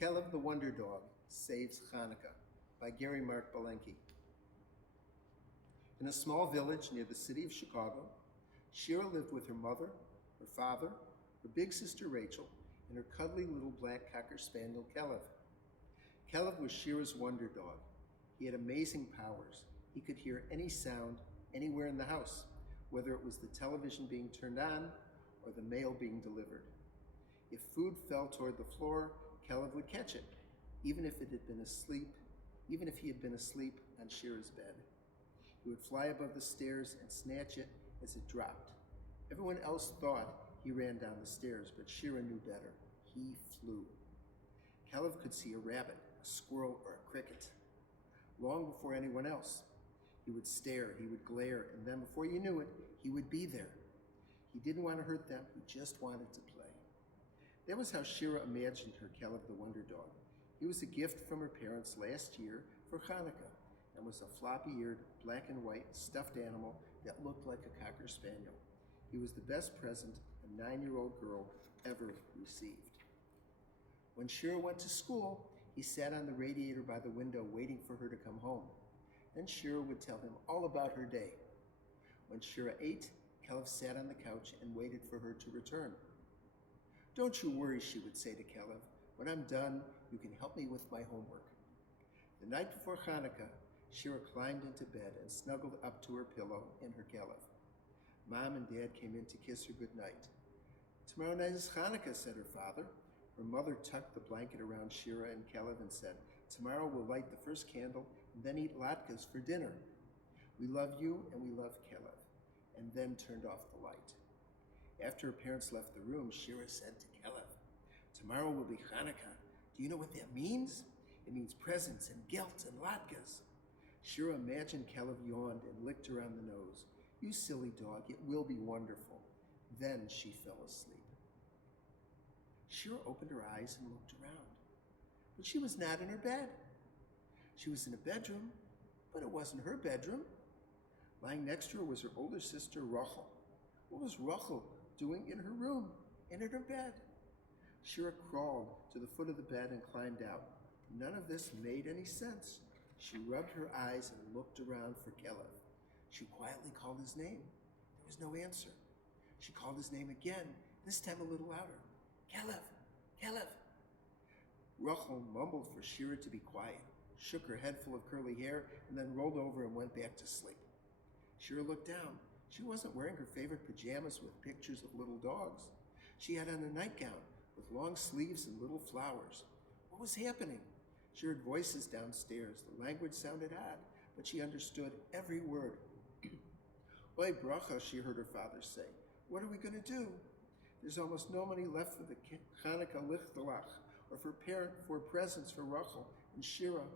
Kelev the Wonder Dog Saves Chanukah by Gary Mark Belenke. In a small village near the city of Chicago, Shira lived with her mother, her father, her big sister Rachel, and her cuddly little black cocker spaniel Kelev. Kelev was Shira's wonder dog. He had amazing powers. He could hear any sound anywhere in the house, whether it was the television being turned on or the mail being delivered. If food fell toward the floor, Kelev would catch it, even if he had been asleep on Shira's bed. He would fly above the stairs and snatch it as it dropped. Everyone else thought he ran down the stairs, but Shira knew better. He flew. Kelev could see a rabbit, a squirrel, or a cricket long before anyone else. He would stare, he would glare, and then before you knew it, he would be there. He didn't want to hurt them, he just wanted to play. That was how Shira imagined her Kelev the Wonder Dog. He was a gift from her parents last year for Chanukah and was a floppy-eared, black and white stuffed animal that looked like a cocker spaniel. He was the best present a 9-year-old girl ever received. When Shira went to school, he sat on the radiator by the window waiting for her to come home. Then Shira would tell him all about her day. When Shira ate, Kelev sat on the couch and waited for her to return. "Don't you worry," she would say to Kelev. "When I'm done, you can help me with my homework." The night before Chanukah, Shira climbed into bed and snuggled up to her pillow in her Kelev. Mom and Dad came in to kiss her goodnight. "Tomorrow night is Chanukah," said her father. Her mother tucked the blanket around Shira and Kelev and said, "Tomorrow we'll light the first candle and then eat latkes for dinner. We love you and we love Kelev," and then turned off the light. After her parents left the room, Shira said to Kelev, "Tomorrow will be Chanukah. Do you know what that means? It means presents and gelt and latkes." Shira imagined Kelev yawned and licked her on the nose. "You silly dog, it will be wonderful." Then she fell asleep. Shira opened her eyes and looked around, but she was not in her bed. She was in a bedroom, but it wasn't her bedroom. Lying next to her was her older sister, Rachel. What was Rachel doing in her room and in her bed? Shira crawled to the foot of the bed and climbed out. None of this made any sense. She rubbed her eyes and looked around for Kelev. She quietly called his name. There was no answer. She called his name again, this time a little louder. "Kelev! Kelev!" Rachel mumbled for Shira to be quiet, shook her head full of curly hair, and then rolled over and went back to sleep. Shira looked down. She wasn't wearing her favorite pajamas with pictures of little dogs. She had on a nightgown with long sleeves and little flowers. What was happening? She heard voices downstairs. The language sounded odd, but she understood every word. "Oi, bracha," she heard her father say. "What are we going to do? There's almost no money left for the Chanukah lichtalach, or for presents for Rachel and Shira,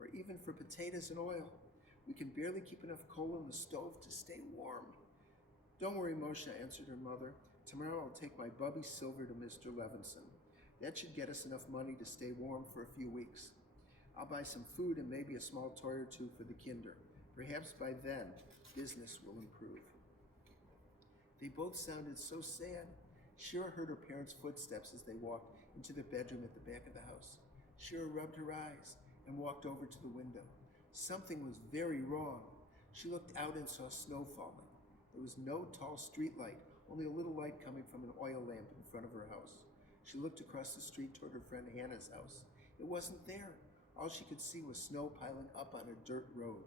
or even for potatoes and oil. We can barely keep enough coal in the stove to stay warm." "Don't worry, Moshe," answered her mother. "Tomorrow I'll take my bubby silver to Mr. Levinson. That should get us enough money to stay warm for a few weeks. I'll buy some food and maybe a small toy or two for the kinder. Perhaps by then, business will improve." They both sounded so sad. Shira heard her parents' footsteps as they walked into the bedroom at the back of the house. Shira rubbed her eyes and walked over to the window. Something was very wrong. She looked out and saw snow falling. There was no tall street light, only a little light coming from an oil lamp in front of her house. She looked across the street toward her friend Hannah's house. It wasn't there. All she could see was snow piling up on a dirt road.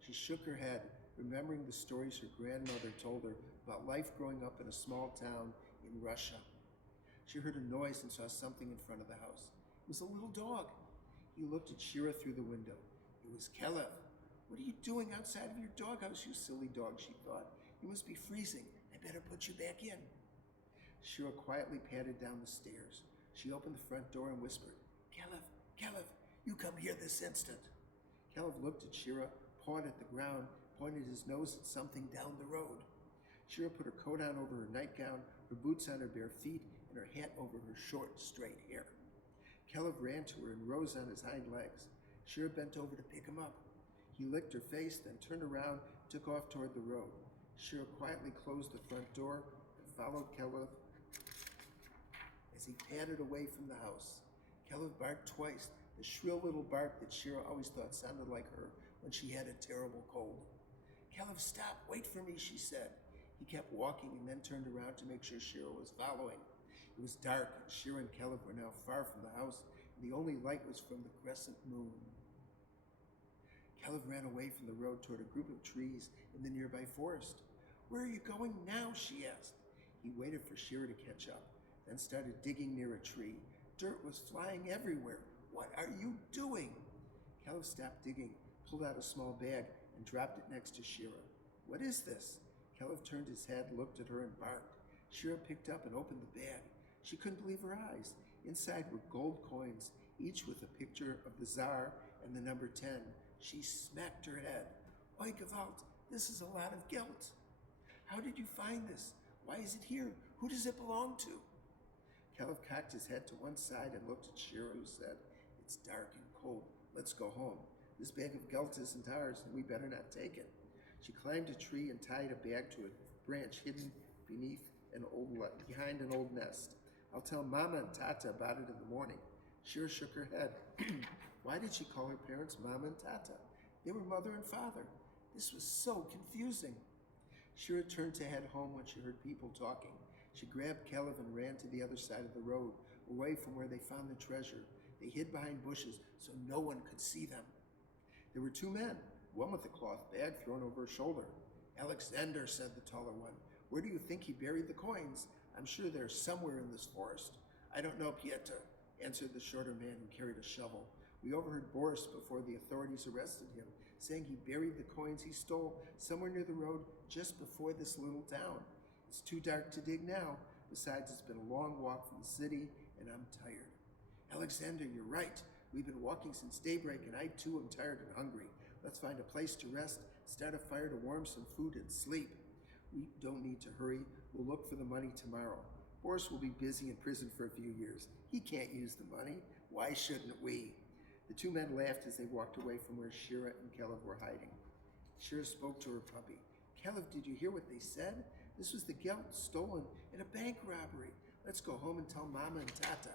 She shook her head, remembering the stories her grandmother told her about life growing up in a small town in Russia. She heard a noise and saw something in front of the house. It was a little dog. He looked at Shira through the window. It was Kelev. "What are you doing outside of your doghouse, you silly dog?" she thought. "You must be freezing. I better put you back in." Shira quietly padded down the stairs. She opened the front door and whispered, "Kelev, Kelev, you come here this instant." Kelev looked at Shira, pawed at the ground, pointed his nose at something down the road. Shira put her coat on over her nightgown, her boots on her bare feet, and her hat over her short, straight hair. Kelev ran to her and rose on his hind legs. Shira bent over to pick him up. He licked her face, then turned around and took off toward the road. Shira quietly closed the front door and followed Kelev as he padded away from the house. Kelev barked twice, the shrill little bark that Shira always thought sounded like her when she had a terrible cold. Kelev, stop, wait for me, she said. He kept walking and then turned around to make sure Shira was following. It was dark, and Shira and Kelev were now far from the house, and the only light was from the crescent moon. Kelev ran away from the road toward a group of trees in the nearby forest. Where are you going now? She asked. He waited for Shira to catch up, then started digging near a tree. Dirt was flying everywhere. What are you doing? Kelev stopped digging, pulled out a small bag, and dropped it next to Shira. What is this? Kelev turned his head, looked at her, and barked. Shira picked up and opened the bag. She couldn't believe her eyes. Inside were gold coins, each with a picture of the Tsar and the number 10. She smacked her head. Oi, Gewalt, this is a lot of guilt. How did you find this? Why is it here? Who does it belong to? Kelev cocked his head to one side and looked at Shira, who said, It's dark and cold. Let's go home. This bag of gelt isn't ours, and we better not take it. She climbed a tree and tied a bag to a branch hidden behind an old nest. I'll tell Mama and Tata about it in the morning. Shira shook her head. Why did she call her parents Mama and Tata? They were mother and father. This was so confusing. Shira turned to head home when she heard people talking. She grabbed Kelev and ran to the other side of the road, away from where they found the treasure. They hid behind bushes so no one could see them. There were two men, one with a cloth bag thrown over his shoulder. Alexander, said the taller one. Where do you think he buried the coins? I'm sure they're somewhere in this forest. I don't know, Pieter, answered the shorter man who carried a shovel. We overheard Boris before the authorities arrested him, saying he buried the coins he stole somewhere near the road just before this little town. It's too dark to dig now. Besides, it's been a long walk from the city, and I'm tired. Alexander, you're right. We've been walking since daybreak, and I too am tired and hungry. Let's find a place to rest, start a fire to warm some food, and sleep. We don't need to hurry. We'll look for the money tomorrow. Boris will be busy in prison for a few years. He can't use the money. Why shouldn't we? The two men laughed as they walked away from where Shira and Kelev were hiding. Shira spoke to her puppy. Kelev, did you hear what they said? This was the gelt stolen in a bank robbery. Let's go home and tell Mama and Tata.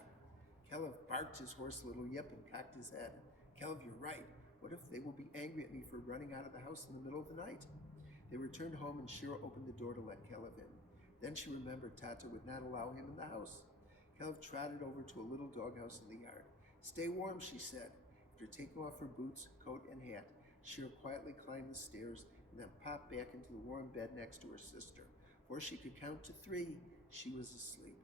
Kelev barked his hoarse little yip and cocked his head. Kelev, you're right. What if they will be angry at me for running out of the house in the middle of the night? They returned home and Shira opened the door to let Kelev in. Then she remembered Tata would not allow him in the house. Kelev trotted over to a little doghouse in the yard. Stay warm, she said. After taking off her boots, coat, and hat, Shira quietly climbed the stairs and then popped back into the warm bed next to her sister. Before she could count to 3, she was asleep.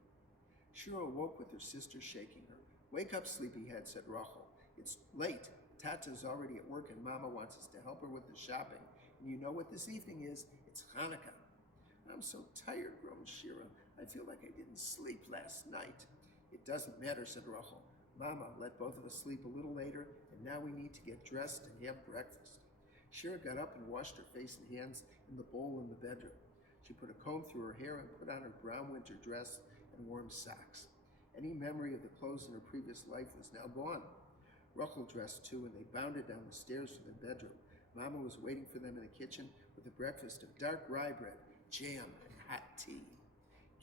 Shira awoke with her sister shaking her. Wake up, sleepyhead, said Rachel. It's late. Tata's already at work and Mama wants us to help her with the shopping. And you know what this evening is? It's Chanukah. I'm so tired, groaned Shira. I feel like I didn't sleep last night. It doesn't matter, said Rachel. Mama let both of us sleep a little later, and now we need to get dressed and have breakfast. Shira got up and washed her face and hands in the bowl in the bedroom. She put a comb through her hair and put on her brown winter dress and warm socks. Any memory of the clothes in her previous life was now gone. Rachel dressed too, and they bounded down the stairs to their bedroom. Mama was waiting for them in the kitchen with a breakfast of dark rye bread, jam, and hot tea.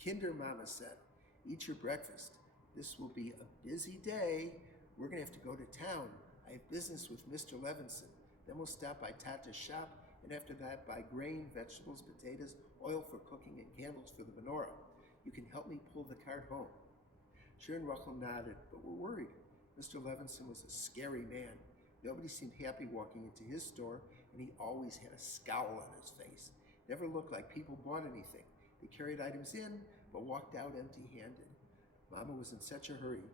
Kinder, Mama said, eat your breakfast. This will be a busy day. We're going to have to go to town. I have business with Mr. Levinson. Then we'll stop by Tata's shop, and after that buy grain, vegetables, potatoes, oil for cooking, and candles for the menorah. You can help me pull the cart home. Shira and Rachel nodded, but were worried. Mr. Levinson was a scary man. Nobody seemed happy walking into his store, and he always had a scowl on his face. Never looked like people bought anything. They carried items in, but walked out empty-handed. Mama was in such a hurry.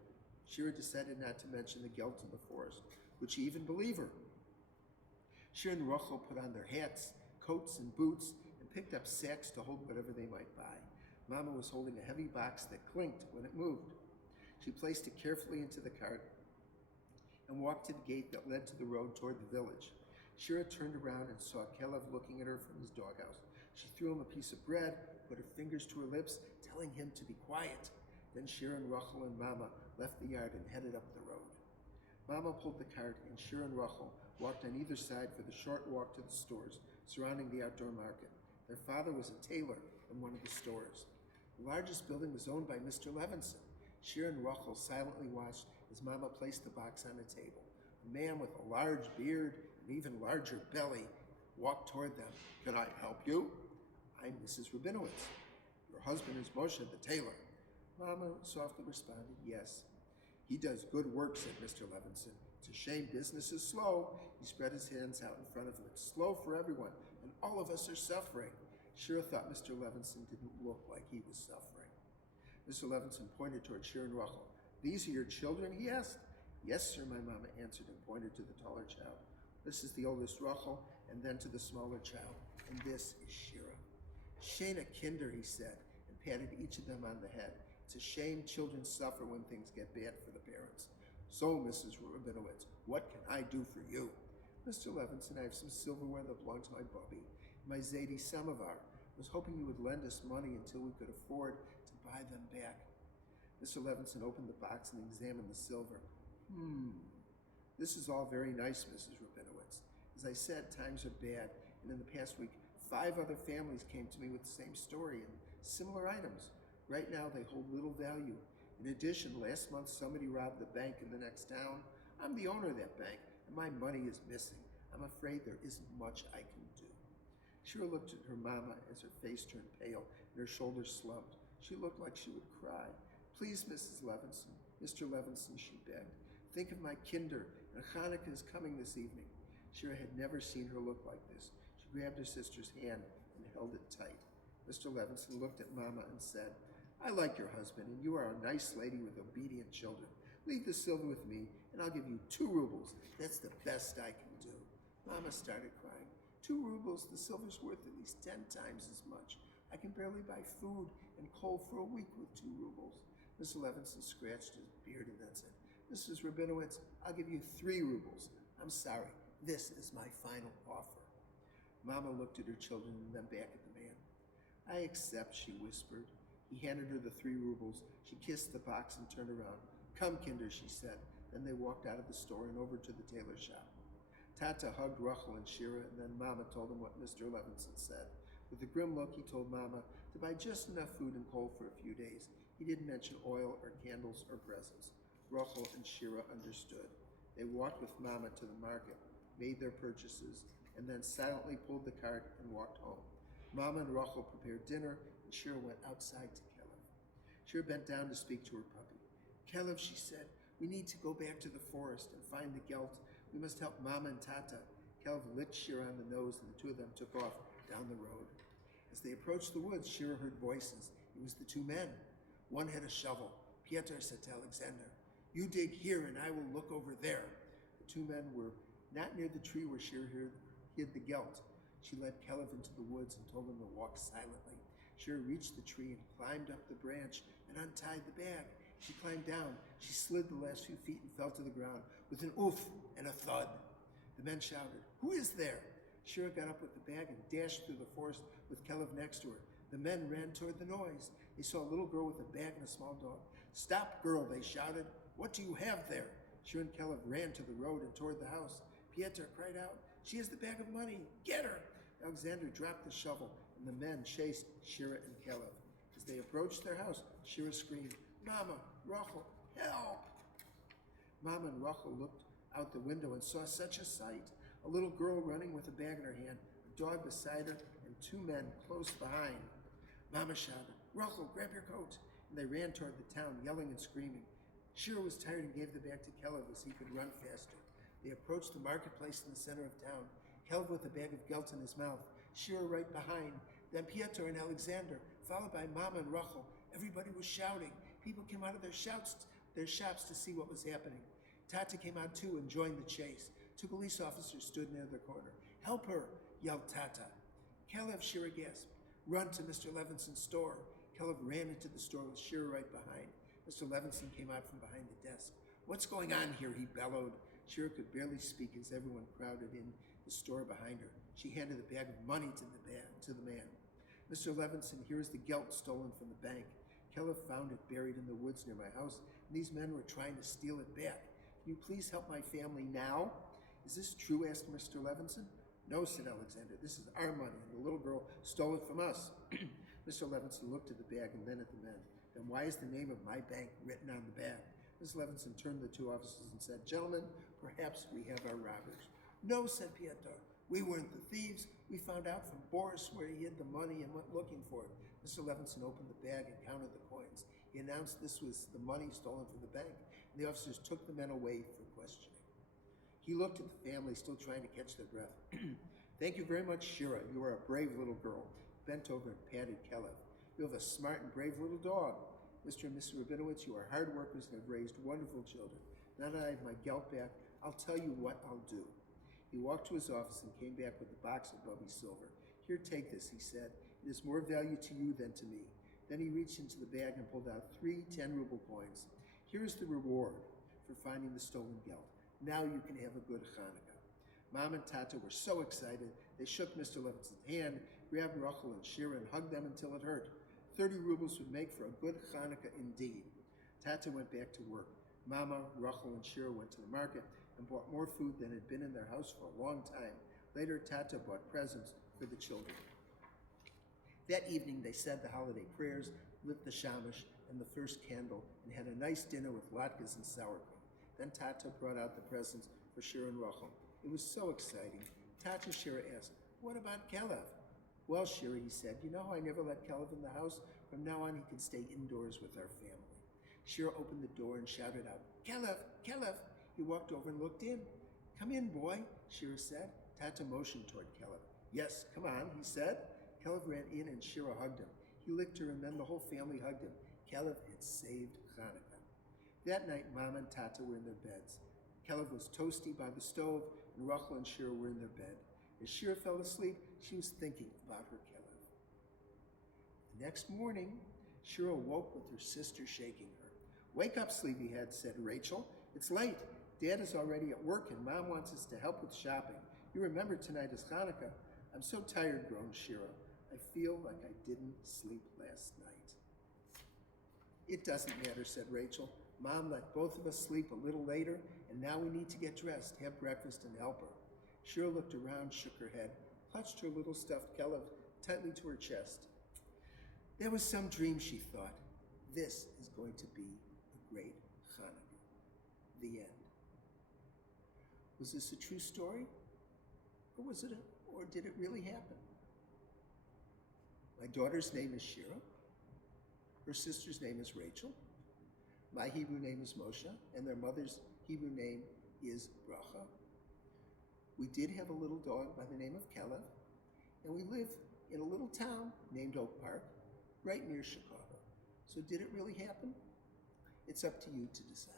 Shira decided not to mention the gelt in the forest. Would she even believe her? Shira and Rachel put on their hats, coats, and boots, and picked up sacks to hold whatever they might buy. Mama was holding a heavy box that clinked when it moved. She placed it carefully into the cart and walked to the gate that led to the road toward the village. Shira turned around and saw Kelev looking at her from his doghouse. She threw him a piece of bread, put her fingers to her lips, telling him to be quiet. Then Shira and Rachel and Mama left the yard and headed up the road. Mama pulled the cart, and Shira and Rachel walked on either side for the short walk to the stores surrounding the outdoor market. Their father was a tailor in one of the stores. The largest building was owned by Mr. Levinson. Shira and Rachel silently watched as Mama placed the box on the table. A man with a large beard and even larger belly walked toward them. "Can I help you?" "I'm Mrs. Rabinowitz. Your husband is Moshe the tailor." Mama softly responded, "Yes." "He does good work," said Mr. Levinson. "It's a shame business is slow." He spread his hands out in front of him. "It's slow for everyone, and all of us are suffering." Shira thought Mr. Levinson didn't look like he was suffering. Mr. Levinson pointed toward Shira and Rachel. "These are your children?" he asked. "Yes, sir," my mama answered and pointed to the taller child. "This is the oldest Rachel, and then to the smaller child. And this is Shira." "Shana Kinder," he said, and patted each of them on the head. "It's a shame children suffer when things get bad for the parents. So, Mrs. Rabinowitz, what can I do for you?" "Mr. Levinson, I have some silverware that belonged to my bubby, my Zadie Samovar. I was hoping you would lend us money until we could afford to buy them back." Mr. Levinson opened the box and examined the silver. This is all very nice, Mrs. Rabinowitz. As I said, times are bad, and in the past week, 5 other families came to me with the same story and similar items. Right now, they hold little value. In addition, last month, somebody robbed the bank in the next town. I'm the owner of that bank, and my money is missing. I'm afraid there isn't much I can do." Shira looked at her mama as her face turned pale and her shoulders slumped. She looked like she would cry. "Please, Mrs. Levinson, Mr. Levinson," she begged. "Think of my kinder, and Chanukah is coming this evening." Shira had never seen her look like this. She grabbed her sister's hand and held it tight. Mr. Levinson looked at Mama and said, "I like your husband, and you are a nice lady with obedient children. Leave the silver with me, and I'll give you 2 rubles. That's the best I can do." Mama started crying. 2 rubles, the silver's worth at least 10 times as much. I can barely buy food and coal for a week with 2 rubles. Mr. Levinson scratched his beard and then said, "Mrs. Rabinowitz, I'll give you 3 rubles. I'm sorry, this is my final offer." Mama looked at her children and then back at the man. "I accept," she whispered. He handed her the 3 rubles. She kissed the box and turned around. "Come, Kinder," she said. Then they walked out of the store and over to the tailor shop. Tata hugged Rachel and Shira, and then Mama told him what Mr. Levinson said. With a grim look, he told Mama to buy just enough food and coal for a few days. He didn't mention oil or candles or presents. Rachel and Shira understood. They walked with Mama to the market, made their purchases, and then silently pulled the cart and walked home. Mama and Rachel prepared dinner, and Shira went outside to Kelev. Shira bent down to speak to her puppy. "Kelev," she said, "we need to go back to the forest and find the gelt. We must help Mama and Tata." Kelev licked Shira on the nose, and the 2 of them took off down the road. As they approached the woods, Shira heard voices. It was the 2 men. One had a shovel. Piotr said to Alexander, "You dig here, and I will look over there." The 2 men were not near the tree where Shira hid the gelt. She led Kelev into the woods and told him to walk silently. Shira reached the tree and climbed up the branch and untied the bag. She climbed down. She slid the last few feet and fell to the ground with an oof and a thud. The men shouted, "Who is there?" Shira got up with the bag and dashed through the forest with Kelev next to her. The men ran toward the noise. They saw a little girl with a bag and a small dog. "Stop, girl," they shouted. "What do you have there?" Shira and Kelev ran to the road and toward the house. Piotr cried out, "She has the bag of money. Get her!" Alexander dropped the shovel, and the men chased Shira and Kelev. As they approached their house, Shira screamed, "Mama, Rachel, help!" Mama and Rachel looked out the window and saw such a sight. A little girl running with a bag in her hand, a dog beside her, and 2 men close behind. Mama shouted, "Rachel, grab your coat!" And they ran toward the town, yelling and screaming. Shira was tired and gave the bag to Kelev as he could run faster. They approached the marketplace in the center of town, Kelev with a bag of gelt in his mouth, Shira right behind, then Piotr and Alexander, followed by Mama and Rachel. Everybody was shouting. People came out of their shops to see what was happening. Tata came out too and joined the chase. 2 police officers stood near the corner. "Help her," yelled Tata. "Kelev," Shira gasped. "Run to Mr. Levinson's store." Kelev ran into the store with Shira right behind. Mr. Levinson came out from behind the desk. "What's going on here?" he bellowed. Shira could barely speak as everyone crowded in the store behind her. She handed the bag of money to the man. "Mr. Levinson, here is the gelt stolen from the bank. Kelev found it buried in the woods near my house, and these men were trying to steal it back. Can you please help my family now?" "Is this true?" asked Mr. Levinson. "No," said Alexander. "This is our money, and the little girl stole it from us." Mr. Levinson looked at the bag and then at the men. Then why is the name of my bank written on the bag? Miss Levinson turned to the two officers and said, Gentlemen, perhaps we have our robbers. No, said Pietro. We weren't the thieves. We found out from Boris where he hid the money and went looking for it. Mr. Levinson opened the bag and counted the coins. He announced this was the money stolen from the bank, and the officers took the men away for questioning. He looked at the family, still trying to catch their breath. Thank you very much, Shira. You are a brave little girl. Bent over and patted Kelev. You have a smart and brave little dog. Mr. and Mrs. Rabinowitz, you are hard workers and have raised wonderful children. Now that I have my gelt back, I'll tell you what I'll do. He walked to his office and came back with a box of Bubby silver. Here, take this, he said. It is more value to you than to me. Then he reached into the bag and pulled out 3 10-ruble coins. Here is the reward for finding the stolen gelt. Now you can have a good Chanukah. Mom and Tata were so excited, they shook Mr. Levinson's hand, grabbed Rachel and Shira and hugged them until it hurt. 30 rubles would make for a good Chanukah indeed. Tata went back to work. Mama, Rachel, and Shira went to the market and bought more food than had been in their house for a long time. Later, Tata bought presents for the children. That evening, they said the holiday prayers, lit the shamash and the first candle, and had a nice dinner with latkes and sauerkraut. Then Tata brought out the presents for Shira and Rachel. It was so exciting. Tata Shira asked, What about Kelev? Well, Shira, he said, you know how I never let Kelev in the house? From now on, he can stay indoors with our family. Shira opened the door and shouted out, Kelev, Kelev. He walked over and looked in. Come in, boy, Shira said. Tata motioned toward Kelev. Yes, come on, he said. Kelev ran in and Shira hugged him. He licked her and then the whole family hugged him. Kelev had saved Chanukah. That night, Mom and Tata were in their beds. Kelev was toasty by the stove, and Rachel and Shira were in their bed. As Shira fell asleep, she was thinking about her Kelev. The next morning, Shira woke with her sister shaking her. Wake up, sleepyhead, said Rachel. It's late. Dad is already at work, and Mom wants us to help with shopping. You remember tonight is Chanukah. I'm so tired, groaned Shira. I feel like I didn't sleep last night. It doesn't matter, said Rachel. Mom let both of us sleep a little later, and now we need to get dressed, have breakfast, and help her. Shira looked around, shook her head, clutched her little stuffed Kelev tightly to her chest. There was some dream, she thought. This is going to be a great Chanukah. The end. Was this a true story? Or did it really happen? My daughter's name is Shira. Her sister's name is Rachel. My Hebrew name is Moshe, and their mother's Hebrew name is Bracha. We did have a little dog by the name of Kelev, and we live in a little town named Oak Park, right near Chicago. So did it really happen? It's up to you to decide.